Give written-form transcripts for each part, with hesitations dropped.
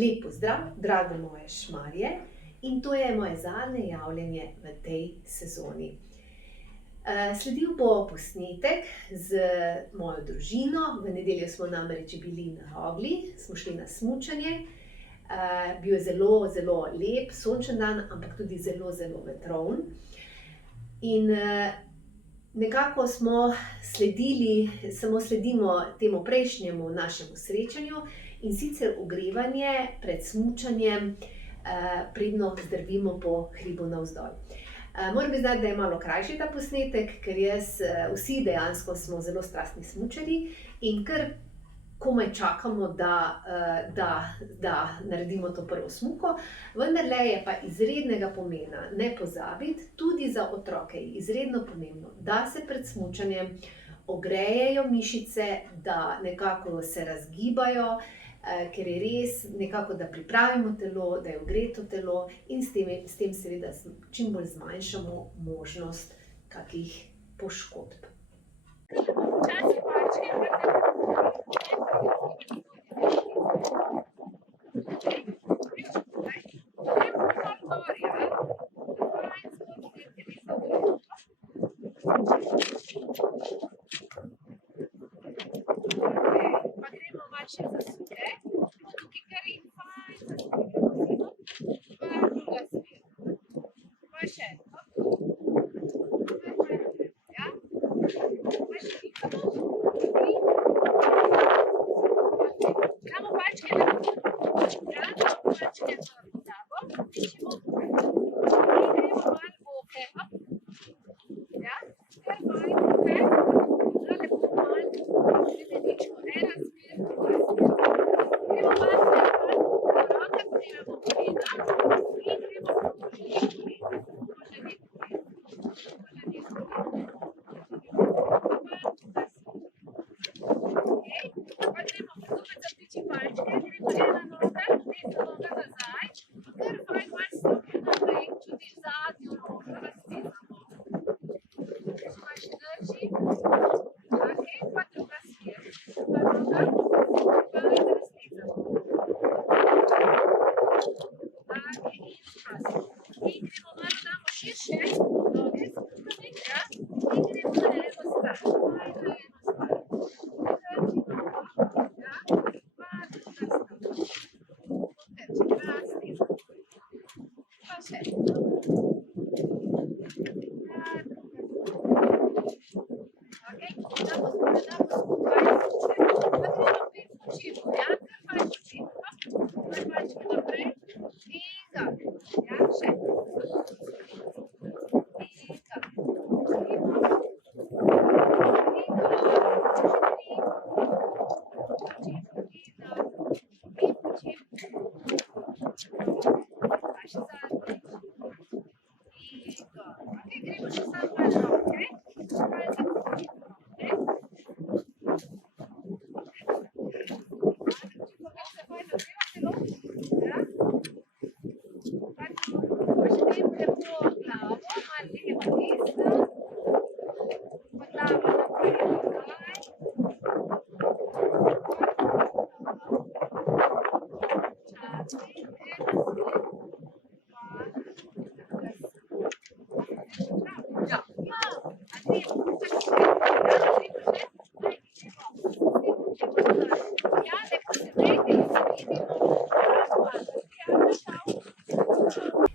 Lep pozdrav, drage moje Šmarje, in to je moje zadnje javljanje v tej sezoni. Sledil bo posnetek z mojo družino, v nedeljo smo namreč bili na Rogli, smo šli na smučanje. Bil je zelo, zelo lep, sončen dan, ampak tudi zelo, zelo vetroven. In nekako smo sledimo temu prejšnjemu našemu srečanju, in sicer ogrevanje pred smučanjem, predno zdrvimo po hribu navzdol. Moram priznati, da je malo krajši ta posnetek, ker vsi dejansko smo zelo strastni smučarji in kar komaj čakamo, da naredimo to prvo smuko. Vendarle je pa izrednega pomena ne pozabiti, tudi za otroke je izredno pomembno, da se pred smučanjem ogrejejo mišice, da nekako se razgibajo, ker je res nekako, da pripravimo telo, da je ogreto telo in s tem seveda čim bolj zmanjšamo možnost kakih poškodb.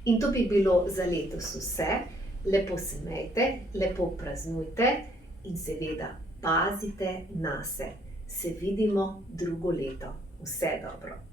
In to bi bilo za letos vse. Lepo se imejte, lepo praznujte in seveda pazite nase. Se vidimo drugo leto. Vse dobro.